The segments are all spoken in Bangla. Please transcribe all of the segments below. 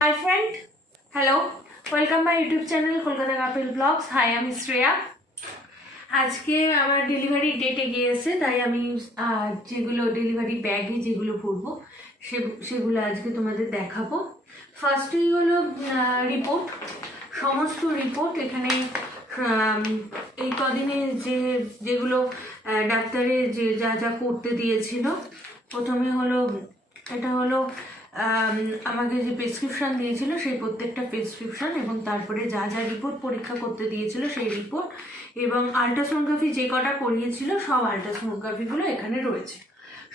Hi friend, hello, welcome my YouTube channel Kolkata Couple Vlogs. Hi, আমি শ্রেয়া। আজকে আমার ডেলিভারি ডেটে গিয়েছে, তাই আমি যেগুলো ডেলিভারি ব্যাগে যেগুলো ভরবো সেগুলো আজকে তোমাদের দেখাবো। ফার্স্টেই হলো রিপোর্ট, সমস্ত রিপোর্ট এখানে এই কদিনে যেগুলো ডাক্তারে যা যা করতে দিয়েছিল। প্রথমে হলো এটা হলো আমাকে যে প্রেসক্রিপশান দিয়েছিল সেই প্রত্যেকটা প্রেসক্রিপশান, এবং তারপরে যা যা রিপোর্ট পরীক্ষা করতে দিয়েছিল সেই রিপোর্ট, এবং আল্ট্রাসোনোগ্রাফি যে কটা করিয়েছিল সব আল্ট্রাসোনোগ্রাফিগুলো এখানে রয়েছে।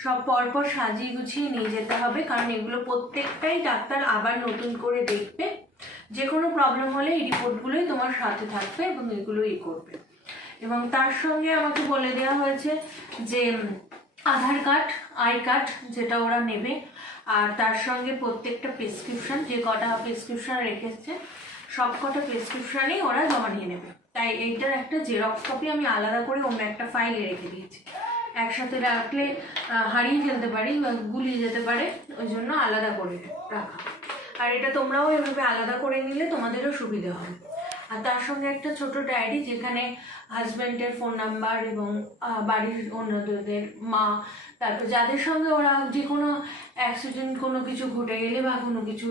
সব পরপর সাজিয়ে গুছিয়ে নিয়ে যেতে হবে, কারণ এগুলো প্রত্যেকটাই ডাক্তার আবার নতুন করে দেখবে। যে কোনো প্রবলেম হলে এই রিপোর্টগুলোই তোমার সাথে থাকবে এবং এগুলোই করবে। এবং তার সঙ্গে আমাকে বলে দেওয়া হয়েছে যে আধার কার্ড, আই কার্ড যেটা ওরা নেবে, আর তার সঙ্গে প্রত্যেকটা প্রেসক্রিপশান, যে কটা প্রেসক্রিপশান রেখেছে সব কটা প্রেসক্রিপশানেই ওরা জমা নিয়ে নেবে। তাই এইটার একটা জেরক্স কপি আমি আলাদা করে অন্য একটা ফাইলে রেখে দিয়েছি। একসাথে রাখলে হারিয়ে ফেলতে পারি বা গুলিয়ে যেতে পারে, ওই জন্য আলাদা করে রাখা। আর এটা তোমরাও এভাবে আলাদা করে নিলে তোমাদেরও সুবিধা হবে। আর তার সঙ্গে একটা ছোট ডায়েরি, যেখানে হাজব্যান্ডের ফোন নাম্বার এবং বাড়ির অন্যদের মা, তারপর যাদের সঙ্গে ওরা যে কোনো অ্যাক্সিডেন্ট কোনো কিছু ঘটে গেলে বা কোনো কিছু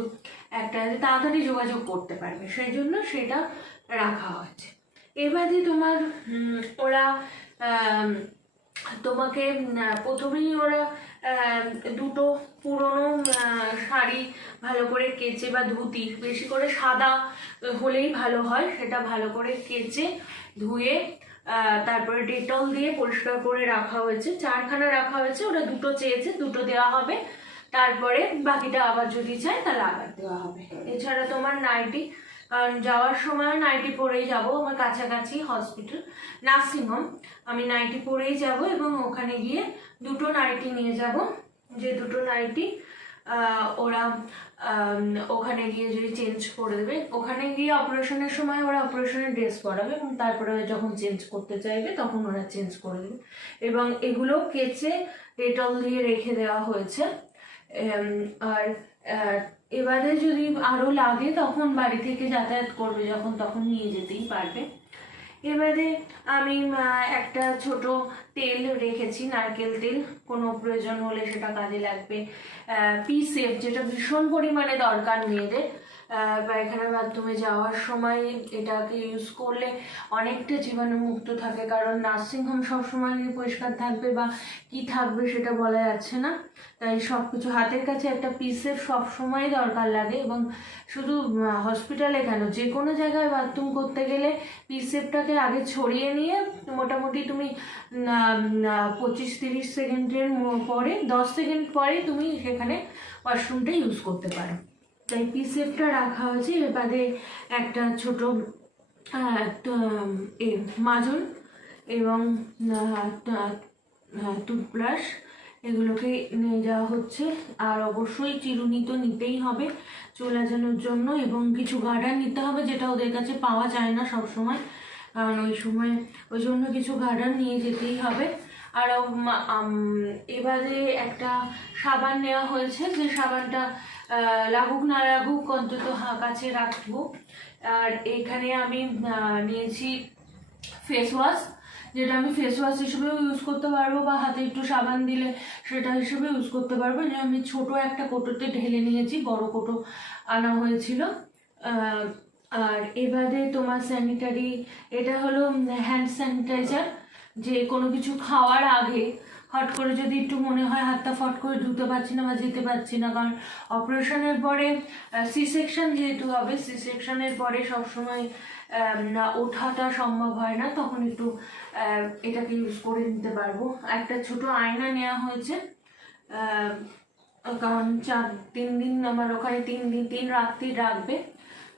একটা তাড়াতাড়ি যোগাযোগ করতে পারবে, সেই জন্য সেটা রাখা হয়েছে। এবারে তোমার ওরা তোমাকে প্রথমেই ওরা দুটো পুরনো শাড়ি ভালো করে কেচে, বা ধুতি বেশি করে সাদা হলেই ভালো হয়, সেটা ভালো করে কেচে ধুয়ে তারপরে ডেটল দিয়ে পরিষ্কার করে রাখা হয়েছে। 4খানা রাখা হয়েছে, ওরা দুটো চেয়েছে, দুটো দেওয়া হবে, তারপরে বাকিটা আবার যদি চায় তাহলে আবার দেওয়া হবে। এছাড়া তোমার নাইটি, কারণ যাওয়ার সময় নাইটি পরেই যাব, আমার কাছাকাছি হসপিটাল নার্সিংহোম, আমি নাইটি পরেই যাব এবং ওখানে গিয়ে দুটো নাইটি নিয়ে যাব, যে দুটো নাইটি ওরা ওখানে গিয়ে যদি চেঞ্জ করে দেবে, ওখানে গিয়ে অপারেশনের সময় ওরা অপারেশনের ড্রেস পরাবে এবং তারপরে যখন চেঞ্জ করতে চাইবে তখন ওরা চেঞ্জ করে দেবে। এবং এগুলো কেচে ডেটল দিয়ে রেখে দেওয়া হয়েছে। আর এবারে যদি আরও লাগে তখন বাড়ি থেকে যাতায়াত করবে যখন, তখন নিয়ে যেতেই পারবে। এবারে আমি একটা ছোট তেল রেখেছি, নারকেল তেল, কোনো প্রয়োজন হলে সেটা কাজে লাগবে। পিসেফ, যেটা ভীষণ পরিমাণে দরকার মেয়েদের পায়খানা বাথরুমে যাওয়ার সময়, এটাকে ইউজ করলে অনেকটা জীবাণুমুক্ত থাকে, কারণ নার্সিংহোম সবসময় পরিষ্কার থাকবে বা কি থাকবে সেটা বলা যাচ্ছে না। তাই সব কিছু হাতের কাছে একটা পিসেফ সবসময় দরকার লাগে, এবং শুধু হসপিটালে কেন, যে কোনো জায়গায় বাথরুম করতে গেলে পিসেফটাকে আগে ছড়িয়ে নিয়ে মোটামুটি তুমি 25-30 সেকেন্ডের পরে, 10 সেকেন্ড পরে তুমি সেখানে ওয়াশরুমটা ইউজ করতে পারো। তাই পিসেফটা রাখা হয়েছে। এবারে একটা ছোট মাজন এবং টুথব্রাশ, এগুলোকে নিয়ে যাওয়া হচ্ছে। আর অবশ্যই চিরুনি তো নিতেই হবে চুল আঁচানোর জন্য, এবং কিছু গার্ডার নিতে হবে, যেটা ওদের কাছে পাওয়া যায় না সবসময়, কারণ ওই জন্য কিছু গার্ডার নিয়ে যেতেই হবে। আর এবারে একটা সাবান নেওয়া হয়েছে, যে সাবানটা লাগুক না লাগুক অন্তত কাছে রাখবো। আর এখানে আমি নিয়েছি ফেস ওয়াশ, যেটা আমি ফেস ওয়াশ হিসেবেও ইউজ করতে পারবো, বা হাতে একটু সাবান দিলে সেটা হিসেবে ইউজ করতে পারবো। যে আমি ছোট একটা কোটোতে ঢেলে নিয়েছি, বড় কোটো আনা হয়েছিল। আর এবারে তোমার স্যানিটারি, এটা হলো হ্যান্ড স্যানিটাইজার, যে কোনো কিছু খাওয়ার আগে হট করে যদি একটু মনে হয় হাতটা ফট করে ধুতে পারছি না বা যেতে পারছি না, কারণ অপারেশনের পরে সি সেকশন যেহেতু হবে, সি সেকশনের পরে সবসময় ওঠাটা সম্ভব হয় না, তখন একটু এটাকে ইউজ করে নিতে পারবো। একটা ছোট আয়না নেওয়া হয়েছে, কারণ 3 দিন আমার ওখানে 3 রাত্রি রাখবে,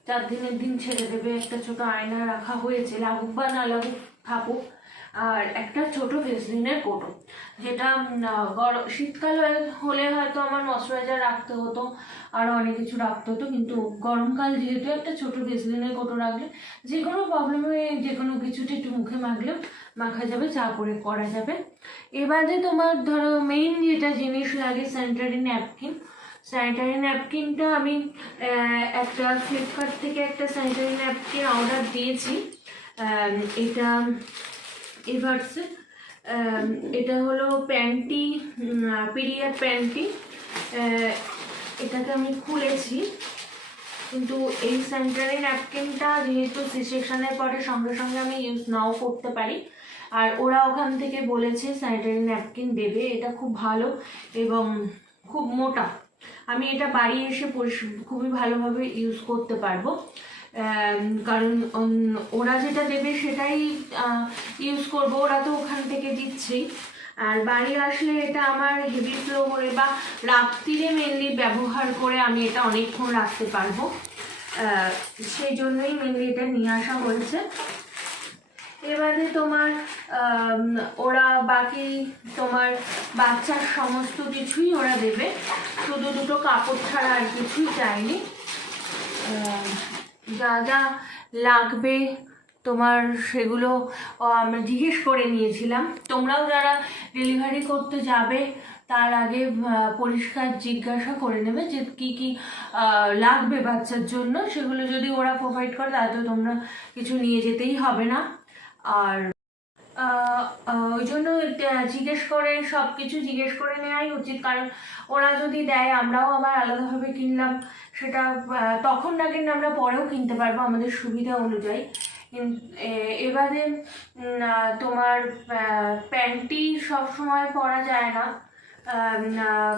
4 দিনের দিন ছেড়ে দেবে। একটা ছোট আয়না রাখা হয়েছে, লাগুক বা না লাগুক থাকুক। আর একটা ছোট ভেসলিনের কোটো, যেটা শীতকাল হলে হয়তো আমার ময়শ্চারাইজার রাখতে হতো, আরও অনেক কিছু রাখতে হতো, কিন্তু গরমকাল যেহেতু একটা ছোট ভেসলিনের কোটো রাখলে যে কোনো প্রবলেমে যে কোনো কিছুটা একটু মুখে মাখা যাবে, চা করে করা যাবে। এবারে তোমার ধরো মেইন যেটা জিনিস লাগে, স্যানিটারি ন্যাপকিন। স্যানিটারি ন্যাপকিনটা আমি একটা ফ্লিপকার্ট থেকে একটা স্যানিটারি ন্যাপকিন অর্ডার দিয়েছি। এটা এভার্সে, এটা হলো প্যান্টি, পিরিয়ড প্যান্টি। এটাকে আমি খুলেছি, কিন্তু এই স্যানিটারি ন্যাপকিনটা যেহেতু সি সেকশনের পরে সঙ্গে সঙ্গে আমি ইউজ নাও করতে পারি, আর ওরা ওখান থেকে বলেছে স্যানিটারি ন্যাপকিন দেবে। এটা খুব ভালো এবং খুব মোটা। আমি এটা বাড়ি এসে খুবই ভালোভাবে ইউজ করতে পারবো, কারণ ওরা যেটা দেবে সেটাই ইউজ করব, ওরা তো ওখান থেকে দিচ্ছেই। আর বাড়ি আসলে এটা আমার হেভি ফ্লো করে বা রাত্রিরে মেনলি ব্যবহার করে আমি এটা অনেকক্ষণ রাখতে পারবো, সেই জন্যই মেনলি এটা নিয়ে আসা হয়েছে। এবারে তোমার ওরা বাকি তোমার বাচ্চার সমস্ত কিছুই ওরা দেবে, শুধু দুটো কাপড় ছাড়া আর কিছুই চাইনি। যা যা লাগবে তোমার সেগুলো আমরা জিজ্ঞেস করে নিয়েছিলাম। তোমরাও যারা ডেলিভারি করতে যাবে তার আগে পরিষ্কার জিজ্ঞাসা করে নেবে যে কি কি লাগবে বাচ্চার জন্য। সেগুলো যদি ওরা প্রোভাইড করে তাহলে তো তোমরা কিছু নিয়ে যেতেই হবে না। আর ওই জন্য জিজ্ঞেস করে সব কিছু জিজ্ঞেস করে নেওয়াই উচিত, কারণ ওরা যদি দেয় আমরাও আবার আলাদাভাবে কিনলাম সেটা তখন না কিনলে আমরা পরেও কিনতে পারবো আমাদের সুবিধা অনুযায়ী। এবারে তোমার প্যান্টি সব সময় পরা যায় না,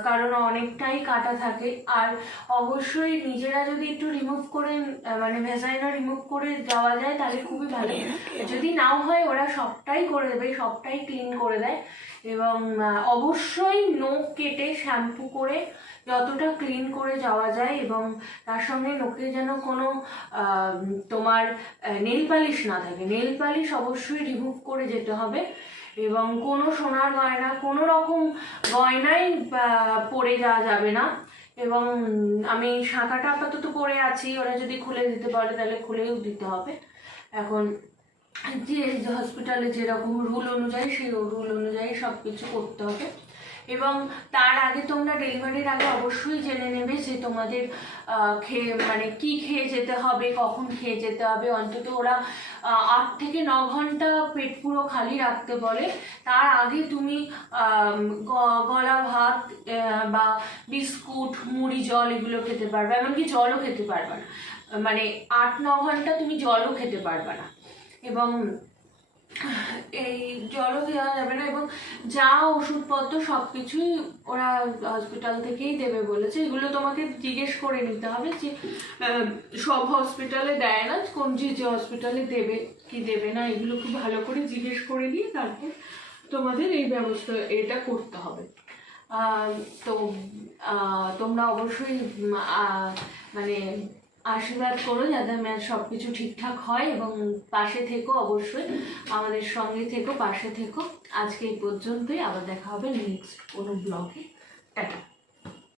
কারণ অনেকটাই কাটা থাকে। আর অবশ্যই নিজেরা যদি একটু রিমুভ করে মানে ভেজাইনা রিমুভ করে যাওয়া যায় তাহলে খুবই ভালো। যদি নাও হয় ওরা সবটাই করে দেবে, সবটাই ক্লিন করে দেয়। এবং অবশ্যই নখ কেটে শ্যাম্পু করে যতটা ক্লিন করে যাওয়া যায়, এবং তার সঙ্গে নখে যেন কোনো তোমার নেল পালিশ না থাকে। নেল পালিশ অবশ্যই রিমুভ করে যেতে হবে, এবং কোনো সোনার গয়না, কোনো রকম গয়নাই পরে যাওয়া যাবে না। এবং আমি শাঁখাটা আপাতত পরে আছি, ওরা যদি খুলে দিতে পারে তাহলে খুলেও দিতে হবে। এখন যে হসপিটালে যেরকম রুল অনুযায়ী সেই রুল অনুযায়ী সব কিছু করতে হবে। এবং তার আগে তোমরা ডেলিভারির আগে অবশ্যই জেনে নেবে যে তোমাদের খেয়ে মানে কি খেয়ে যেতে হবে, কখন খেয়ে যেতে হবে। অন্তত ওরা 8 থেকে 9 ঘন্টা পেট পুরো খালি রাখতে বলে। তার আগে তুমি গলা ভাত বা বিস্কুট, মুড়ি, জল এগুলো খেতে পারবে, এমনকি জলও খেতে পারবে না। মানে 8-9 ঘন্টা তুমি জলও খেতে পারবে না, এবং এই জলও দেওয়া যাবে না। এবং যা ওষুধপত্র সব কিছুই ওরা হসপিটাল থেকেই দেবে বলেছে। এগুলো তোমাকে জিজ্ঞেস করে নিতে হবে যে সব হসপিটালে দেয় না, কোন যে হসপিটালে দেবে কি দেবে না, এগুলো খুব ভালো করে জিজ্ঞেস করে নিয়ে তারপর তোমাদের এই ব্যবস্থা এটা করতে হবে। তো তোমরা অবশ্যই মানে আশীর্বাদ করো যাতে সব কিছু ঠিকঠাক হয়, এবং পাশে থেকো, অবশ্যই আমাদের সঙ্গে থেকো, পাশে থেকো। আজকে এই পর্যন্তই, আবার দেখা হবে নেক্সট কোনো ব্লগে। টাটা।